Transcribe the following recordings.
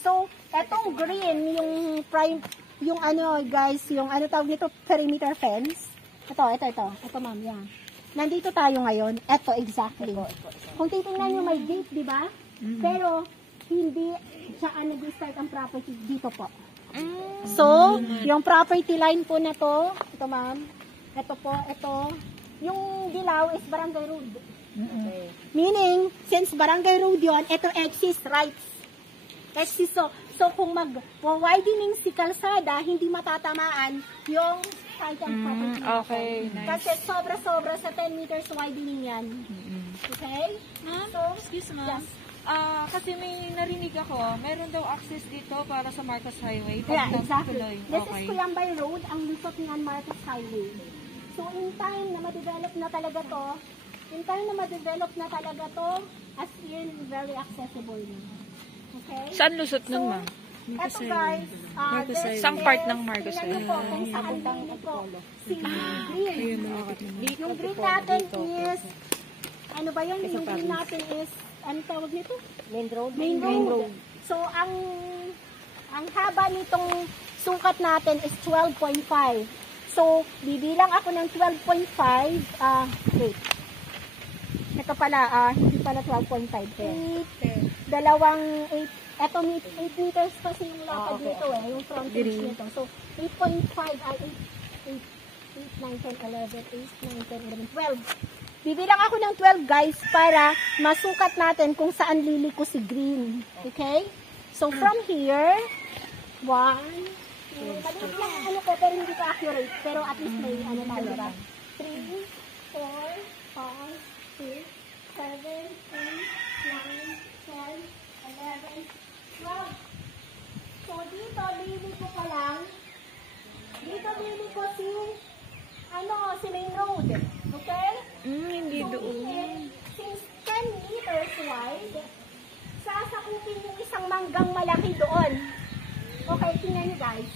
So, etong green, yung ano guys, yung ano tawag nito, perimeter fence. Ito ma'am, yan. Nandito tayo ngayon. Ito, exactly. Kung titingnan nyo, may gate, di ba? Pero, hindi siya nag-start ang property dito po. So, yung property line po na to, ito ma'am, ito, yung dilaw is barangay road. Okay. Meaning, since barangay road yun, ito exist rights. Exist, so kung mag-widening si kalsada, hindi matatamaan yung side and property. Okay, nice. Kasi sobra-sobra sa 10 meters widening yan. Okay? So, excuse me. Yes. Kasi may narinig ako, meron daw access dito para sa Marcos Highway. Yeah, exactly. This Okay. is Cuyambay Road, ang lusot ng Marcos Highway. So, in time na ma-develop na talaga to, as in, very accessible na. Okay? Saan lusot nun, ma'am? Eto guys, Saan part ng Marcos Highway? Tingnan niyo po kung saan dito po. Si green. Yung green natin is, ano ba yun? Yung green natin is, ano tawag nito? Main road. So, ang haba nitong sukat natin is 12.5. So, bibilang ako ng 12.5. Wait. Ito pala, hindi pala 12.5. 8. Dalawang 8. Ito, 8 meters kasi yung lapad nito yung frontage nito. So, 8.5 ay 8, 9, 10, 11, 12. Bibilang ako ng 12 guys para masukat natin kung saan liliko si green. Okay? So from here, 1, 2, maliit lang ano ko pero hindi ko accurate. Pero at least may ano tayo ba? 3, 4, 5, 6, 7, 8, 9, 10, 11, 12. So dito, liliko pa lang. Dito liliko si si main road. Okay? Hindi so, doon. Since 10 meters wide, sasakupin yung isang manggang malaki doon. Okay, tingnan nyo guys.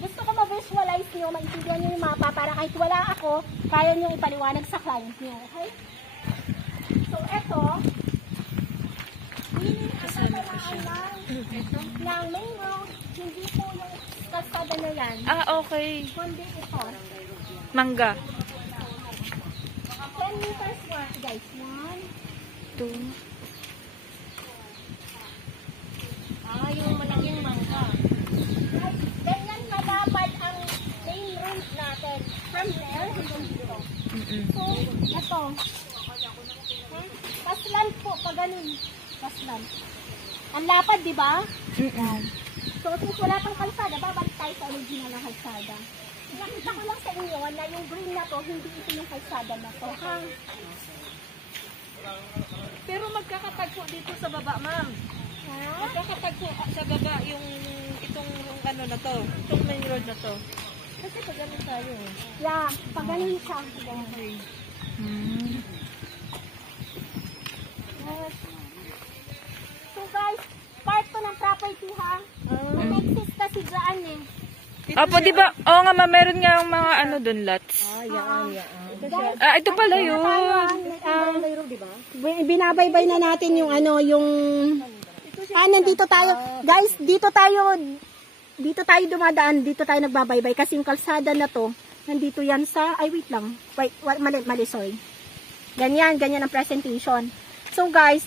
Gusto ko ma-visualize nyo, maintindihan nyo yung mapa para kahit wala ako, kaya nyo ipaliwanag sa client nyo. Okay? So, eto, yun ang katamaan ng main road, hindi po yung kalsada na yan. Okay. Kundi ito. Mangga. 10 meters wide, guys. 1, 2. yung malaking mangga. Ganyan malapad ang main road natin. From there, hanggang dito. So, ito. Pasland po, pag ganun. Pasland. Ang lapad, di ba? So, since wala pang kalsada, babalik tayo sa original na kalsada. Nakita ko lang sa inyo na yung green na to, hindi ito yung kalsada na to. Pero magkakatagpo dito sa baba, ma'am. Magkakatagpo sa baba itong ano na to. Itong main road na to. Kasi pag ganun tayo. Yeah, pag ganun siya. Okay. So guys, part to ng property ha. Nag-exist kasi dyan Opo, di ba? Oo nga, ma'am, meron nga yung mga ano doon, lots. Ito pala yun. Binabaybay na natin yung nandito tayo. Guys, dito tayo dumadaan, dito tayo nagbabaybay kasi yung kalsada na to, nandito yan sa, wait lang. Mali, sorry. Ganyan ang presentation. So guys,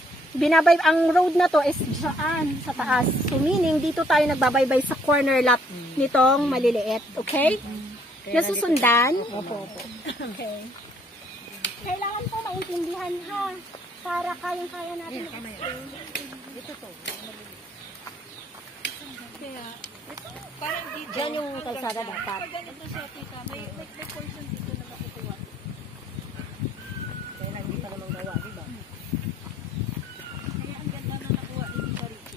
ang road na to is dyan sa taas. So meaning, dito tayo nagbabaybay sa corner lot nitong maliliit. Okay? Nasusundan? Opo. Okay. Kailangan po maintindihan ha. Para kayang-kaya natin. Ito to. Kaya, parang dito. Diyan yung kalsada dapat. Pag ganito siya, tita, may portion dito na makukuha. Kaya hindi pa naman gawa, di ba? Kaya ang ganda na nakuha dito sa rito.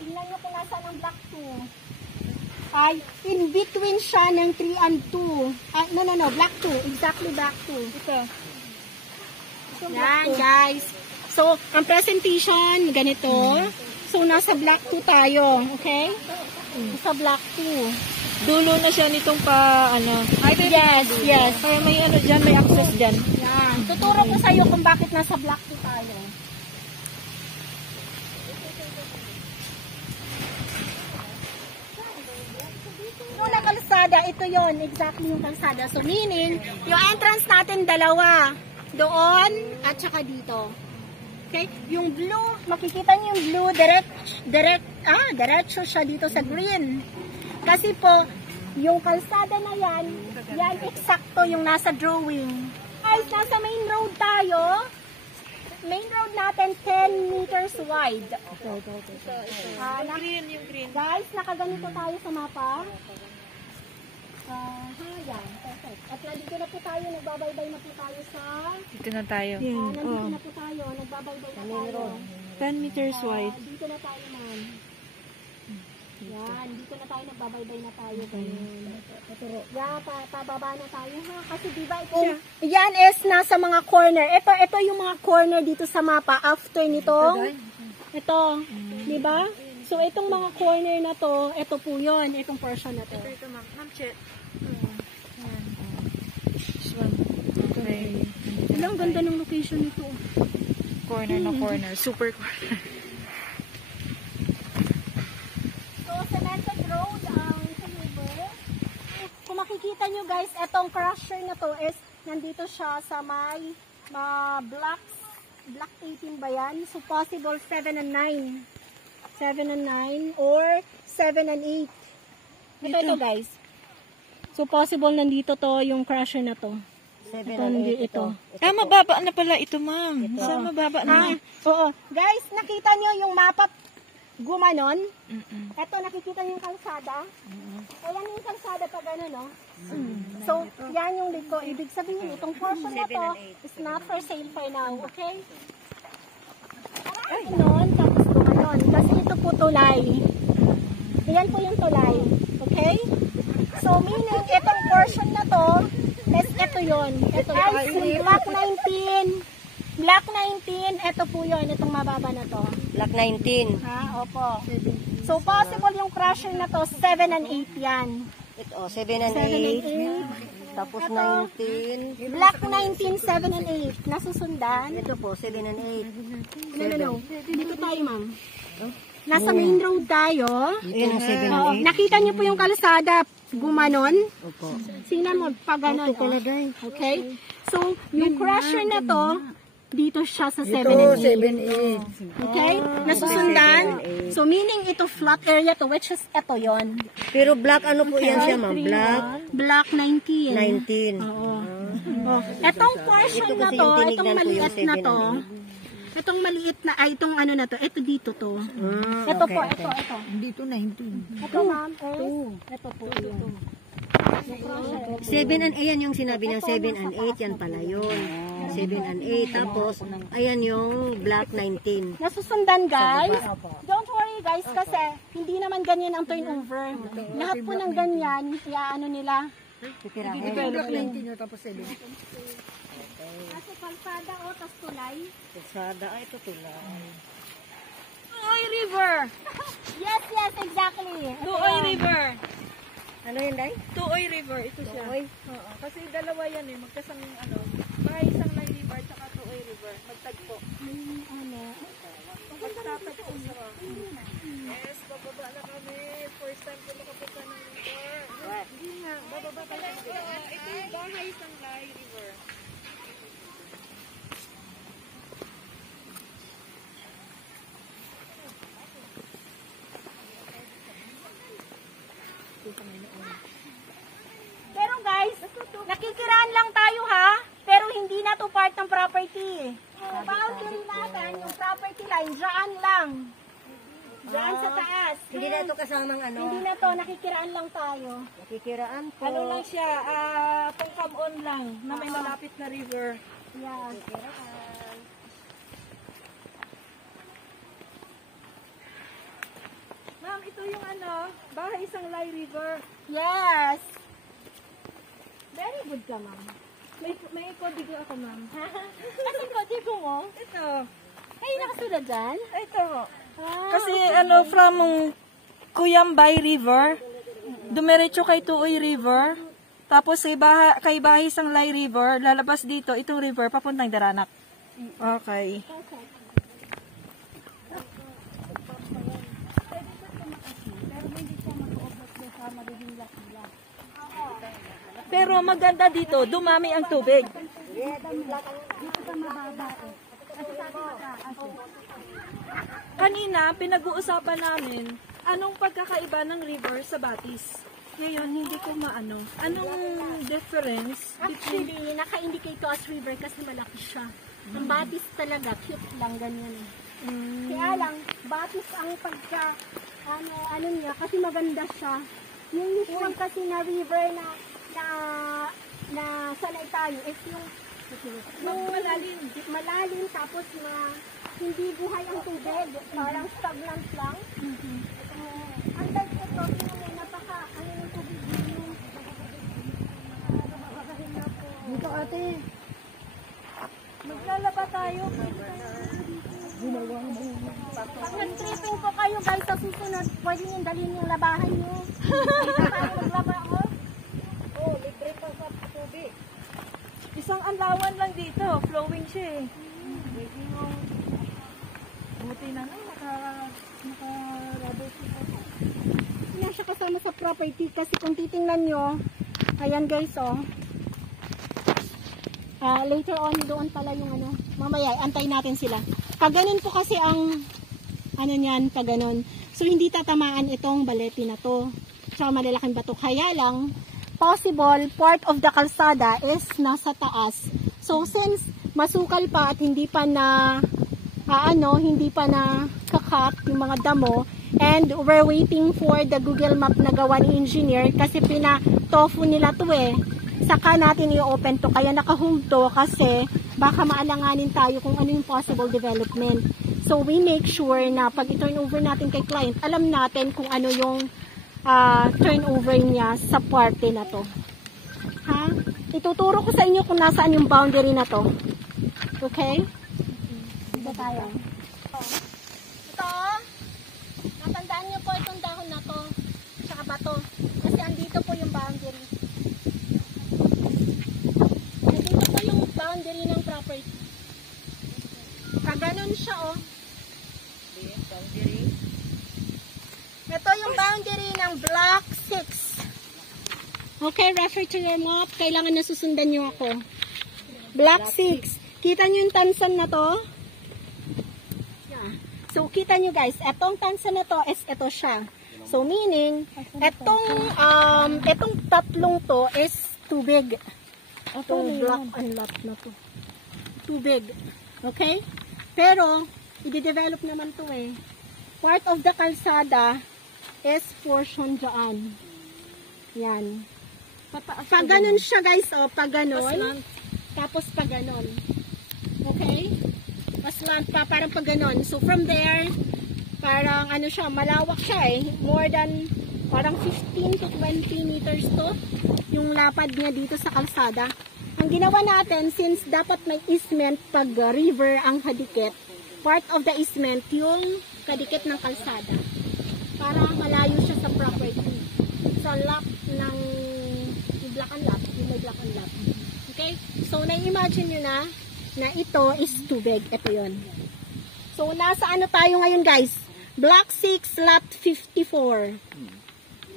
Tingnan nyo kung nasaan ang block 2. Ay, in between siya ng 3 and 2. No, block 2. Exactly block 2. Ito. Yan, guys. So, ang presentation, ganito. So, nasa block 2 tayo. Okay? Nasa block 2. Dulo na siya nitong Yes. Kaya may dyan, may access dyan. Yan. Tuturo ko sa'yo kung bakit nasa block 2 tayo. kalsada, ito yon exactly yung kalsada. So meaning, yung entrance natin dalawa. Doon at saka dito. Okay? Yung blue, makikita niyo yung blue, diretso siya dito sa green. Kasi po, yung kalsada na yan eksakto yung nasa drawing. Guys, nasa main road tayo. Main road natin 10 meters wide. Yung green, yung green. Guys, nakaganito tayo sa mapa. Yan, perfect. At nandito na po tayo, nagbabaybay na po tayo sa... Dito na tayo. nandito na po tayo, nagbabaybay na tayo. 10 meters wide. Dito na tayo, ma'am. Yan, dito na tayo, nagbabaybay na tayo. Yan, pababa na tayo ha. Kasi diba ito, yan is nasa mga corner. Ito yung mga corner dito sa mapa after nitong, ito, diba? So, itong mga corner na to, ito po yun, itong portion na to. Ito, ma'am. Ma'am, check. This one. Okay. Ang ganda ng location nito. Corner na corner. Super corner. So, cemented road ang Silver. Kung makikita nyo guys, etong crusher na to is nandito siya sa may block 18 ba yan? So, possible 7 and 9. 7 and 9 or 7 and 8. Ito guys. So, possible nandito to yung crusher na to. 7 Ito, and 8 ito. Mababa na pala ito, ma'am. Saan mababa na? Oo. Guys, nakita nyo yung mapa gumanon? Ito, nakikita nyo yung kalsada? Ayan yung kalsada pag ano, no? So, yan yung liko. Ibig sabihin, itong portion na to is not for sale for now, okay? Ganon, tapos gumanon. Kasi ito po tulay. Ayan po yung tulay. Okay? So, meaning, itong portion na to, is ito yun. Ito guys, block 19. Block 19, ito po yun. Itong mababa na to. Block 19. Ha, opo. So, possible yung crusher na to, 7 and 8 yan. Ito, 7 and 7 and 8. Tapos 19. Block 19, 7 and 8. Nasusundan. Ito po, 7 and 8. No. Dito tayo, ma'am. Nasa main road tayo. Ayan ang 7 and Oo, nakita niyo po yung kalsada gumanon. 8. Opo. Sina mo pag ganon. Okay? So, yung crusher na to, dito siya sa 7 and 8. Okay? Nasusundan. So, meaning ito flat area to, which is ito yon. Pero black ano po yan siya, ma'am? Black Block 19. 19. Oo. Oh, etong portion Ito na kasi to, yung tinignan itong ko, maliit yung na 7 to, itong maliit na, ay, itong ano na to, ito dito to. Ito po, ito. Dito 19. Ito ma'am, ito po yun. 7 and 8 yan yung sinabi niya, 7 and 8 yan pala yun. 7 and 8. Tapos, ayan yung black 19. Nasusundan guys. Don't worry guys kasi hindi naman ganyan ang turnover. Lahat po ng ganyan, ano nila. Block 19 yun, tapos 7. Kasi kalsada o, tas tulay. Sada, ay ito tulay. Tuoy River! Yes, exactly. Tuoy River! Ano yun, Day? Tuoy River, ito siya. Tuoy? Oo, kasi dalawa yan eh, magkasang ano, bahay isang Lai River tsaka Tuoy River, magtagpo. Magtatagpo siya. Yes, bababa na kami. First time ko makapunta ng river. Hindi nga, bababa ka lang. Ito yung bahay isang Lai River. Pero guys, nakikiraan lang tayo ha, pero hindi na to part ng property. Yung boundary natin, yung property line, dyan lang. Dyan sa taas. Hindi na ito kasamang ano. Hindi na to, nakikiraan lang tayo. Nakikiraan po. Ano lang siya, kung come on lang, na may malapit na river. Yan. Ma'am, ito yung ano, bahay isang Lai River. Yes. Very good ka, ma'am. May kodigo ako, ma'am. Kasi kodigo mo? Ito. Ay, nakasulat dyan? Ito. Ah, Kasi ano, from Cuyambay River, dumiretso kay Tuoy River, tapos kay Bahis ang Lai River, lalabas dito, itong river, papuntang Daranak. Okay. Pero maganda dito, dumami ang tubig. Kanina, pinag-uusapan namin, anong pagkakaiba ng river sa Batis? Ngayon, hindi ko maano. Anong difference? Actually, naka-indicate to as river kasi malaki siya. Ang Batis talaga, cute lang, ganyan. Kaya lang, Batis ang pagka, ano niya, kasi maganda siya. Yung usual kasi na river na sanay tayo, is yung malalim, tapos hindi buhay ang tubig, parang stagnant lang. Unlike ito, napaka, yung tubig yung Dito ate. Maglalaba tayo. pag nag-tripping po kayo guys sa susunod, pwede nyo dalhin yung labahan nyo. Hindi tayo maglaba ko. Oh, libre pa sa tubig. Isang anlawan lang dito. Flowing siya eh. Buti na naka-rubber siya. Hindi siya kasama sa property kasi kung titingnan nyo, ayan guys oh. Later on doon pala yung mamaya, antay natin sila. Pag ganun po kasi ang niyan, pag ganun. So hindi tatamaan itong balete na to. Tsaka malalaking bato. Kaya lang, possible part of the kalsada is nasa taas. So since masukal pa at hindi pa na kakat yung mga damo, and we're waiting for the Google Map na gawa ni engineer kasi pina-tofu nila to eh. Saka natin i-open to, kaya naka-hold to kasi baka maalanganin tayo kung ano yung possible development. So we make sure na pag i-turn over natin kay client, alam natin kung ano yung turnover niya sa parte na to. Ha? Ituturo ko sa inyo kung nasaan yung boundary na to. Okay? Dito tayo. Ito, natandaan niyo po itong dahon na to, tsaka bato. Kasi andito po yung boundary. Andito po yung boundary ng property. Kaganon siya oh. Ito yung boundary ng block 6. Okay, refer to your map. Kailangan na susundan nyo ako. Block 6. Kita nyo yung tansan na to? Yeah. So, kita nyo guys, etong tansan na to is ito siya. So, meaning, etong tatlong to is tubig. Itong block and lot na to. Tubig. Okay? Pero, i-develop naman to eh. Part of the kalsada is portion dyan. Yan. Pag ganun siya guys, oh, pag ganun. Tapos pag ganun. Okay? Paslant pa, parang pag ganun. So from there, parang ano siya, malawak siya eh. More than, parang 15 to 20 meters to. Yung lapad niya dito sa kalsada. Ang ginawa natin, since dapat may easement pag river ang kadikit, part of the easement, yung kadikit ng kalsada. Para malayo siya sa property. Sa lap ng black and lap. Yung may black and lap. Okay? So, na-imagine nyo na ito is tubig. Ito yon. So, nasa ano tayo ngayon guys? Block 6, lot 54.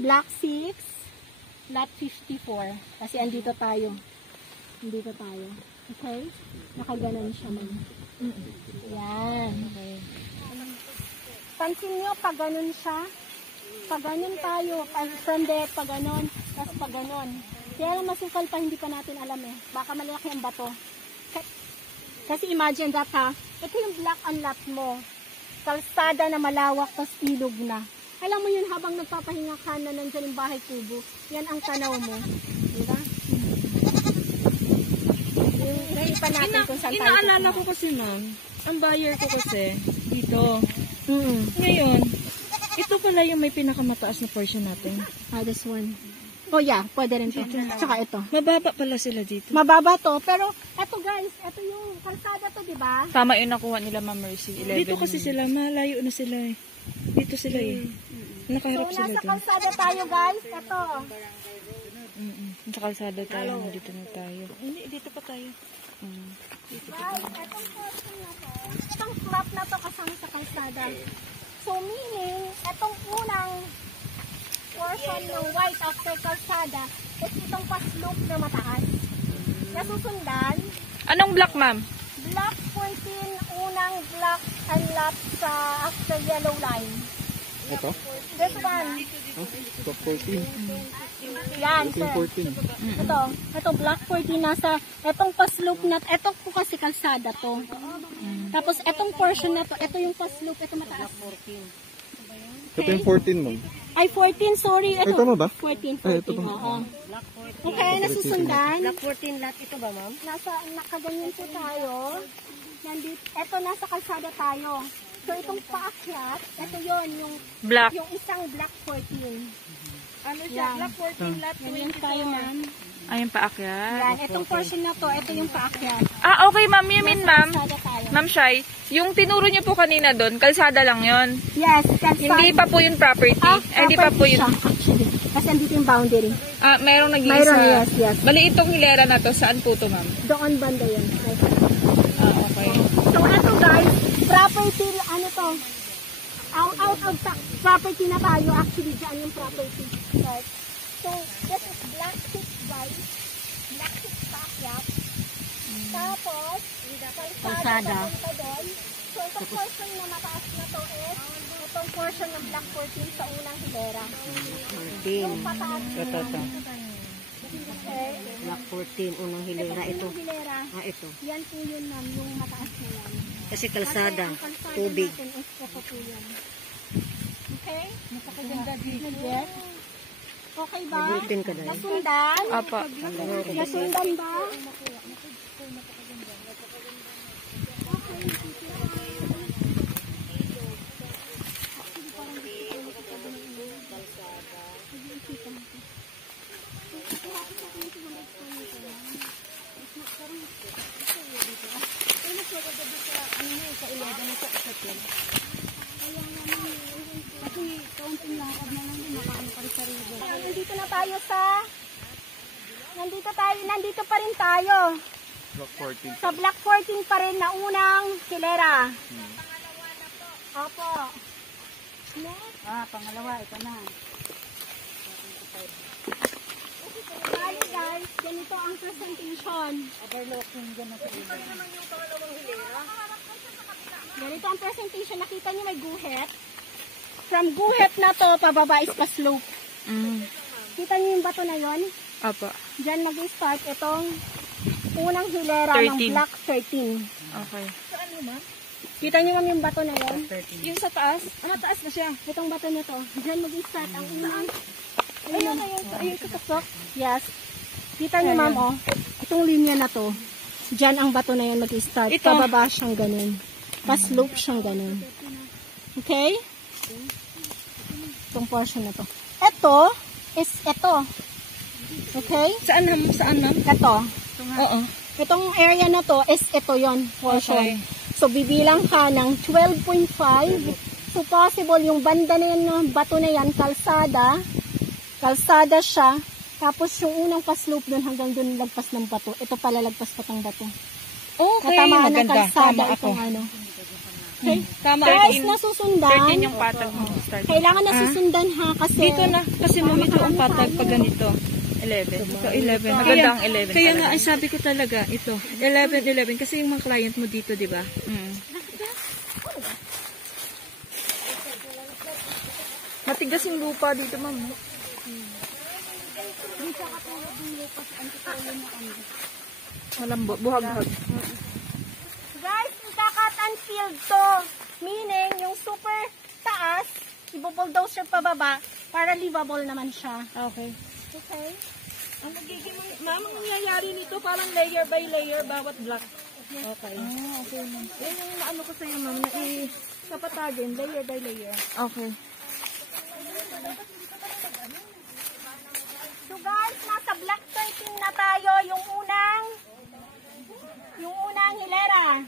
Block 6, lot 54. Kasi andito tayo. Andito tayo. Okay? Nakaganon siya man. Yan. Okay. Pansin nyo, pag ganun siya, pag ganun tayo, from there, pag ganun, tapos pag ganun. Kaya lang masukal pa, hindi pa natin alam eh. Baka malaki ang bato. Kasi imagine that ha, ito yung black and lot mo. Kalsada na malawak, tapos ilog na. Alam mo yun, habang nagpapahinga ka na nandyan yung bahay kubo, yan ang tanaw mo. Diba? Naipan natin kung saan tayo. Inaalala ko kasi ma'am, ang buyer ko kasi, dito. Ngayon, ito pala yung may pinakamataas na portion natin. This one. Oh yeah, pwede rin to. Tsaka ito. Mababa pala sila dito. Mababa to, pero eto guys, eto yung kalsada to, di ba? Tama yung nakuha nila Ma'am Mercy. 11 dito kasi sila, malayo na sila eh. Dito sila eh. Nakaharap So sila nasa doon. kalsada tayo guys, eto. Sa kalsada tayo, dito na tayo. Hindi, dito pa tayo. Guys, etong portion na to, itong flap na to kasama sa kalsada. So meaning, etong unang portion ng white after kalsada, is itong pa-slope na mataas. Nasusundan, Anong block, ma'am? block 14, unang block unlock sa after yellow line. Ito? This one. Top 14. Yan, sir. 14. Ito block 14 nasa, etong pa-slope na, eto po kasi kalsada to. Tapos etong portion na to, eto yung pa-slope, eto mataas. Ito yung 14 mo. Ay, 14, sorry. Ay, tama ba? 14, Ay, ito 14, ba? oo. Okay, nasusundan. Block 14 lot ito ba, ma'am? Nakaganyan po tayo. Eto, nasa kalsada tayo. So, itong paakyat, eto yon yung Block. yung isang block 14. Ano siya? Block 14, lot Ganyan tayo, ma'am. Ayun, paakyat. Yan, etong portion na to, eto yung paakyat. Ah, okay, ma'am. You mean, ma'am? Kalsada tayo. Ma'am Shai, yung tinuro niyo po kanina doon, kalsada lang yon. Yes, kalsada. Hindi pa po yung property. Hindi pa po property yun. siya, actually. Kasi andito yung boundary. Ah, mayroong nag-iisa. Mayroon, yes. Bali, itong hilera na to, saan po to, ma'am? Doon banda yun. Ah, okay. So, eto guys, property, ano to? Out of property na tayo. Actually, dyan yung property. Right? So, this is black 6 guys. Black 6 paakyat. Tapos, kalsada. papunta doon. So, itong portion na mataas na to is itong portion ng black 14 sa unang hilera. 14. Yung pataas. Ito. Okay. Block 14, unang hilera. Ito. Yung hilera. Ito. Yan po yun, ma'am. Yung mataas na yan. Kasi kalsada, Ang kalsada tubig. natin is ito po yan. Okay? Yes. Okay ba? Nagutin ka na. Nasundan? Apa. Nasundan ba? Nandito pa rin tayo. Block 14. Sa block 14 pa rin na unang hilera. Opo. Pangalawa, ito na. Tayo guys, ganito ang presentation. Ganito ang presentation. Nakita niyo may guhit. From guhit na to, pababa is pa slope. Kita niyo yung bato na yon? Apa. Diyan mag-start itong unang hilera ng 13. block 13. Okay. Kita niyo ma'am yung bato na yon? Yung sa taas? Taas na siya. Itong bato na to. Diyan mag-start ang unang. Ayun, tutok. Yes. Kita niyo ma'am, oh. Itong linya na to. Diyan ang bato na yun mag-start. Ito. Pababa siyang ganun. Pa-slope siyang ganun. Okay? Itong portion na to. Ito is ito. Okay? Saan, ma'am? Ito. Oo. Itong area na to is ito yon portion. Okay. So, bibilang ka ng 12.5. So, possible yung banda na yan, bato na yan, kalsada. Kalsada siya. Tapos, yung unang pa-slope dun hanggang dun lagpas ng bato. Ito pala lagpas pa tong bato. Okay, Natamaan ng maganda. kalsada Tama ako. itong ano. Okay? Tama, Guys, 13. nasusundan. 13 yung patag mo. Start. Kailangan nasusundan ha kasi Dito na, kasi ma'am, ito ang patag pag ganito. 11. Ito, 11. Maganda ang 11. Kaya nga, ay sabi ko talaga, ito, 11, kasi yung mga client mo dito, di ba? Matigas yung lupa dito, ma'am. Malambot, buhag-hag. guys, ikakat and field to. Meaning, yung super taas, ibubulldoze siya pababa para livable naman siya. Okay. Okay? Ang magiging, ma'am, ang nangyayari nito parang layer by layer bawat block. Okay. Ah, okay, ma'am. Yan yung naano ko sa'yo, ma'am, na kapatagin, layer by layer. Okay. So guys, nasa block 13 na tayo, yung unang hilera.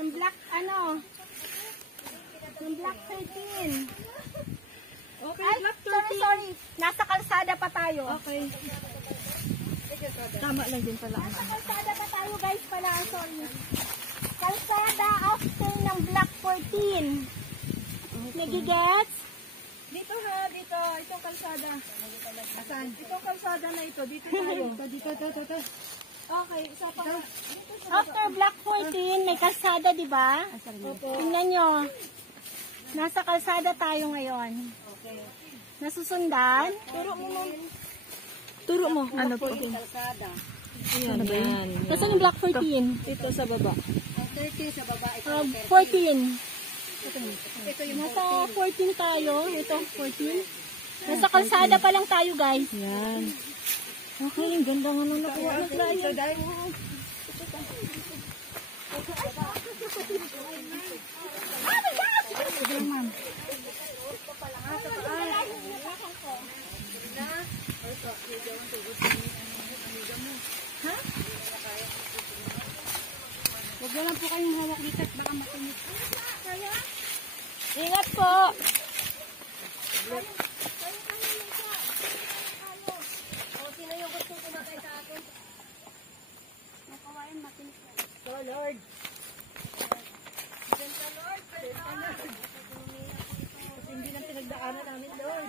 Ng block, ng block 13. Okay, Ay, block 13. sorry. Nasa kalsada pa tayo. Okay. Tama lang din pala. Nasa kalsada pa tayo guys pala, sorry. Kalsada after ng block 14. Nagigets? Dito ha, dito. Itong kalsada. Asan? Itong kalsada na ito. Dito tayo. Dito. Okay, isa pa. After Block 14, may kalsada, di ba? Tingnan nyo. Nasa kalsada tayo ngayon. Nasusundan. Turo mo. Ano po? Kalsada. Nasaan yung Block 14? Ito sa baba. 30 sa baba. Ito 14. Nasa 14 tayo. Ito, 14. Nasa kalsada pa lang tayo, guys. Yan. Okay, ang ganda nga nung nakuha ng client. Huwag na lang po kayong hawak dito at baka makinig. Ingat po. Sino yung gusto kumakay sa akin? Nakawain, makinig na. So, Lord. hindi lang pinagdaanan namin, Lord.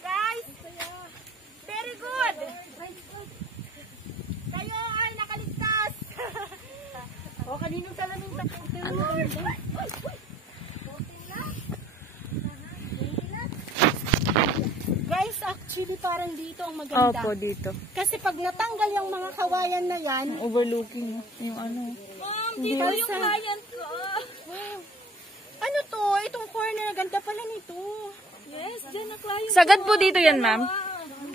Guys, very good. Kayo ay nakaligtas. O, kaninong salamin takot? Guys, actually parang dito ang maganda. Opo, dito. Kasi pag natanggal yung mga kawayan na yan, Overlooking yung ano. dito yung client ko. Ano to? Itong corner, ganda pala nito. Yes, dyan na client. Sagad po dito yan, ma'am.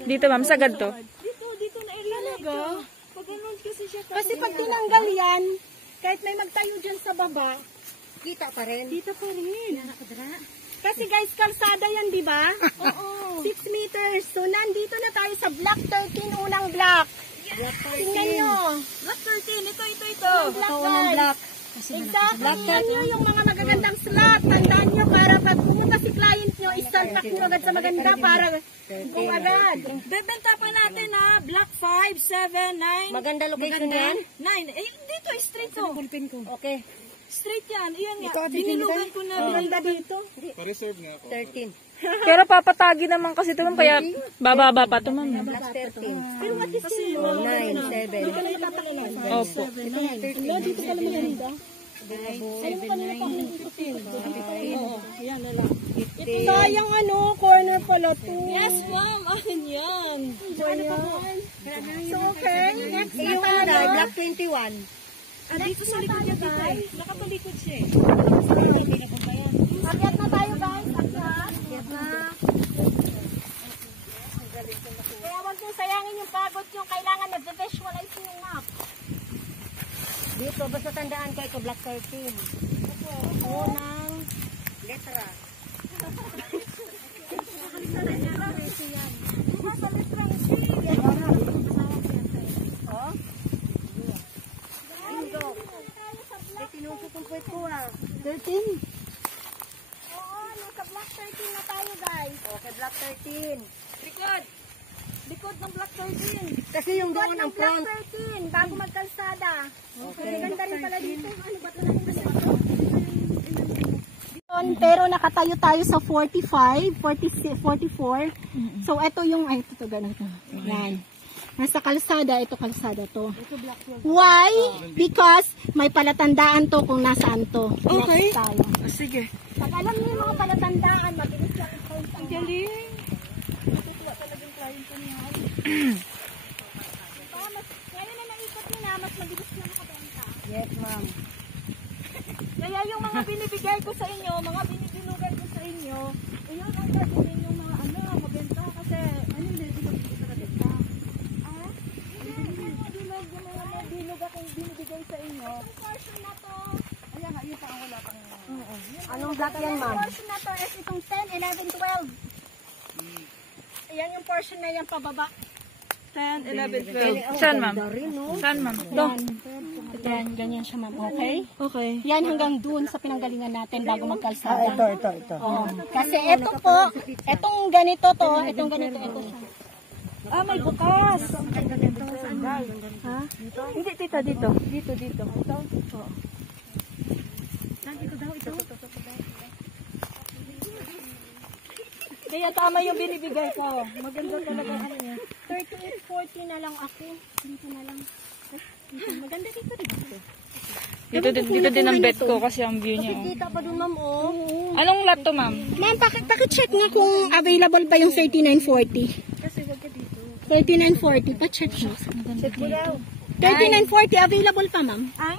Dito, ma'am. Sagad to. Dito na area talaga. Pag ganun kasi siya. Kasi pag tinanggal yan, kahit may magtayo dyan sa baba, Kita pa rin. dito pa rin. Kasi guys, kalsada yan, di ba? Oo. 6 meters. So, nandito na tayo sa block 13, unang block. Tingnan nyo. Block 13. Ito. Block 1. Exactly. Tingnan nyo yung mga magagandang slot. Tandaan nyo para pag pumunta si client nyo, isalpak nyo agad sa maganda para kung agad. Bebenta pa natin ha. Block 5, 7, 9, Maganda location yan? 9. Eh, dito, straight to. Okay. Straight yan. Iyan nga. Binilugan ko na. Maganda dito. Pa-reserve nga ako. 13. Pero papatagi naman kasi ito, ma'am. Kaya bababa pa ito, ma'am. Plus 13. Pero what is Oh, 9, 7. Opo. Wala, dito ka naman yan, Ida. Ayun kanina pa akong ikutin. Oo, yan na lang. Ito sayang ano, corner pala to. Yes, ma'am. Akin yan. So, okay, next na Yung tayo. una, Block 21. Dito sa likod niya dito eh. Nakatalikod siya eh. Akyat na tayo, guys. Akyat. Kaya huwag nyo sayangin yung pagod yung kailangan nag-visualize yung map. Dito, basta tandaan kayo ko Block 13. Unang letra. Nasa litrang C. Oh? Bingo. Eh, tinusok ang puwet ko ah. 13. Oo, nasa block 13 na tayo, guys. Okay, Block 13. Likod. Likod ng block 13. Kasi yung doon ang Block front. 13, bago magkalsada. Okay. Ganda rin pala dito. Ano ba ito na pero nakatayo tayo sa 45, 46, 44. So, ito yung, ay, ito ganito. Yan. Nasa kalsada, ito kalsada to. Why? Because may palatandaan to kung nasaan to. Okay. Next tayo. Sige. Pag alam niyo yung mga palatandaan, mabilis lang ito. Ang galing. Ngayon na naikot nyo na, mas mabilis na makabenta. Yes, ma'am. Kaya yung mga binibigay ko sa inyo, mga binibinugan ko sa inyo, ayun ang gagawin yung mga mabenta kasi hindi ko sa kabenta. Bilog akong binibigay sa inyo. Itong portion na to, Ayan nga, yun pa ang wala pang... Anong block yan, ma'am? portion na to is itong 10, 11, 12. Ayan yung portion na yan pababa. 10, 11, 12. Saan, ma'am? Saan, ma'am? Yan, ganyan siya ma'am, okay? Okay. Yan hanggang dun sa pinanggalingan natin bago magkalsada. Ito. Oo. Kasi ito po, itong ganito to, itong ganito, ito siya. Ah, may bukas. Ha? Hindi, tita, dito. Dito. Ito? Oo. Kaya tama yung binibigay ko. Maganda talaga ano niya. 38-40 na lang ako. Dito na lang. Maganda dito rin. Dito din ang bet ko kasi ang view niya. Kita pa doon, ma'am, oh. Anong lot to, ma'am? Ma'am, pakicheck nga kung available ba yung 3940. 3940, pa-check mo. Check mo daw. 3940, available pa, ma'am. Ay?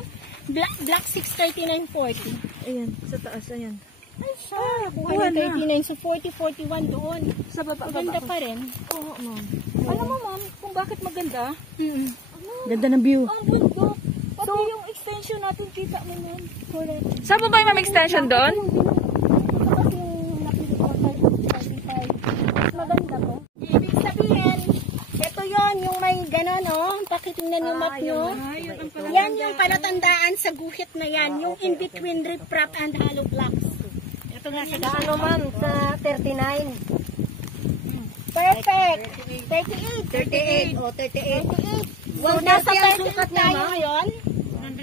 Black 6, 3940. Ayan, sa taas, ayan. Ay, siya. Kuha na. 39, so 40-41 doon. Sa baba, Maganda pa rin. Oo, ma'am. Alam mo, ma'am, kung bakit maganda? Ganda ng view. Ang bundok. Pati yung extension natin, kita mo nun. Correct. Saan mo ba yung ma'am extension doon? Kasi yung napili ko 45. Maganda to. Ibig sabihin, ito yon yung may ganon, oh. Pakitingnan yung map nyo. Yan yung palatandaan sa guhit na yan. Yung in between riprap and hollow blocks. Ito nga siya. Sa ano, ma'am? Sa 39. Perfect. 38. 38. O, 38. 38. So, nasa 38 tayo ngayon.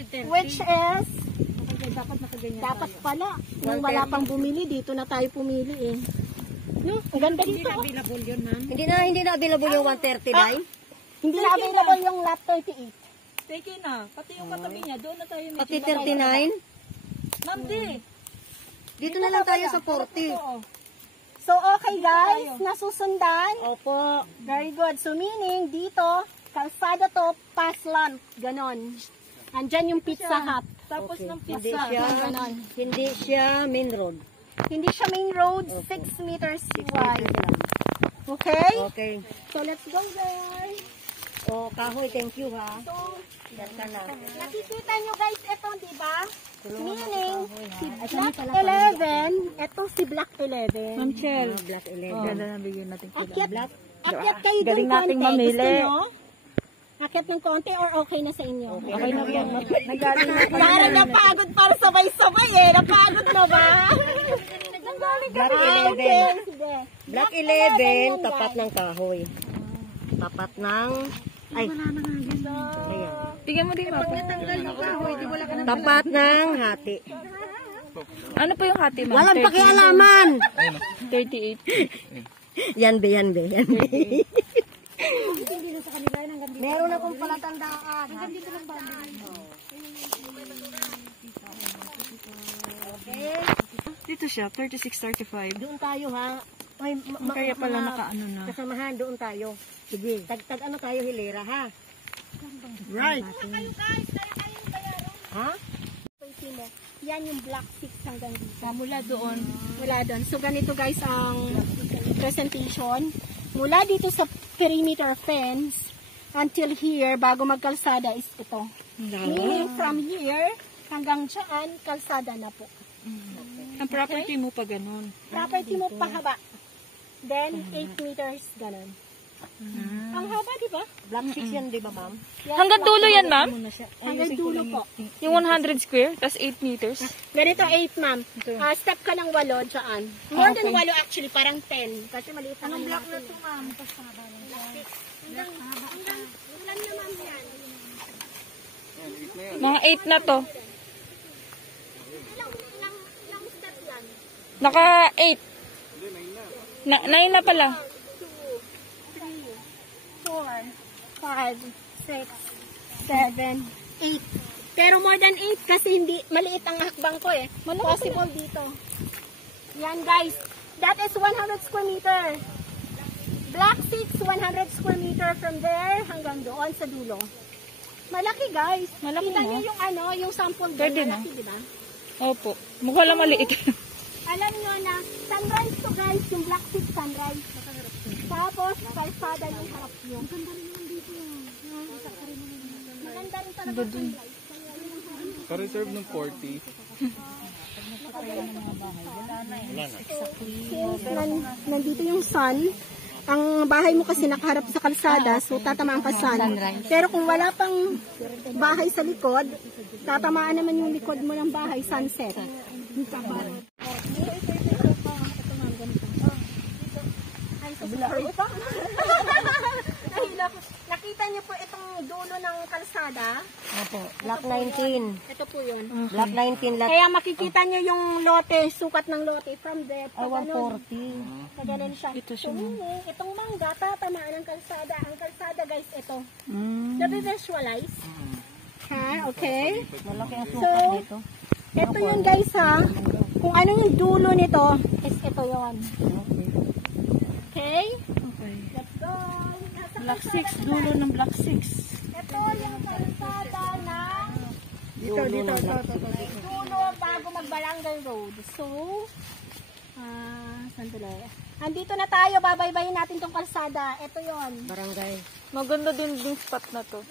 Which is, dapat pala. Nung wala pang bumili, dito na tayo pumili eh. No? Ang ganda dito. Oh. Hindi na available yung 139. Hindi na available yung lot 38. Take na. Pati yung katabi niya, doon na tayo. Pati 39. Ma'am, di. Dito na lang tayo sa 40. So, okay guys, nasusundan. Opo. Very good. So, meaning, dito, kalsada to, pass lamp. Ganon. Andyan yung Pizza Hut. Tapos Okay. ng Hindi pizza. siya, Ganon. hindi siya main road. Hindi siya main road, 6 meters wide. Okay? Okay. So, let's go guys. O, kahoy, thank you ha. So, Yan ka na. nakikita nyo guys, ito, di ba? Meaning, si Black 11, ito si Black 11. Ma'am Chel. Black 11. Ganda na bigyan natin kita. Akyat kayo Galing dun nating konti. mamili. Gusto nyo? Akyat ng konti or okay na sa inyo? Okay na yan. Nagaling na. Parang napagod para sabay-sabay eh. Napagod na ba? Black Okay, 11. sige. Black 11, tapat ng kahoy. Tapat ng... Ay, ayan. Tingnan mo din, ma'am. Tapat ng hati. Ano po yung hati, ma'am? Walang pakialaman! 38. Yan be, yan be, yan be. Meron akong palatandaan. Okay. Dito siya, 36-35. Doon tayo ha. Ay, Kaya pala nakaano na. kasamahan, doon tayo. Sige. Tag ano tayo, hilera ha. Right. Ha? Yan yung Black 6 hanggang dito. Mula doon. Mula doon. So, ganito guys ang presentation. Mula dito sa perimeter fence until here, bago magkalsada is ito. Meaning from here hanggang dyan, kalsada na po. Ang property mo pa ganun. Property mo pahaba. Then, 8 meters, ganun. Ang haba, di ba? Black 6 yan, di ba ma'am? Hanggang dulo yan, ma'am? Hanggang dulo po. Yung 100 square, tas 8 meters. Ganito, 8 ma'am. Step ka ng 8 dyan. More than 8 actually, parang 10. Kasi maliit ang block na ito, ma'am. Hanggang ulan na, ma'am, yan. Mga 8 na to. Ilang step yan? Naka 8. 9 na pala. 4, 5, 6, 7, 8. Pero more than 8 kasi hindi maliit ang hakbang ko eh. Possible dito. Yan guys. That is 100 square meter. Black 6, 100 square meter from there hanggang doon sa dulo. Malaki guys. Malaki, Kita no? niyo yung ano, yung sample doon. Pwede, no? Malaki, di ba? Opo. Mukha lang maliit. Alam nyo na, sunrise to guys, yung Black 6 sunrise. Tapos, kalsada yung harap nyo. Maganda rin naman dito. Maganda rin talaga sunrise. Pa-reserve ng 40. Nandito yung sun. Ang bahay mo kasi nakaharap sa kalsada, so tatamaan ka sun. Pero kung wala pang bahay sa likod, tatamaan naman yung likod mo ng bahay, sunset. Nakita niyo po itong dulo ng kalsada. Opo, block 19. Ito po yun. Block 19 lot. Kaya makikita nyo yung lote, sukat ng lote from there. Ay, 140. Ganun siya. Ito siya. Meaning, itong mangga, tatamaan ng kalsada. Ang kalsada, guys, ito. Mm. Nabi-visualize. Ha? Okay? Malaki ang So, sukat dito. ito yun, guys, ha? Kung ano yung dulo nito, is ito yun. Okay? Okay. Let's go. Nasa Block kalsada 6, dulo ng block 6. Ito yung kalsada ng Dito. dulo bago mag-Barangay Road. So, saan tuloy? Andito na tayo, babaybayin natin tong kalsada. Ito yon. Barangay. Maganda din spot na to.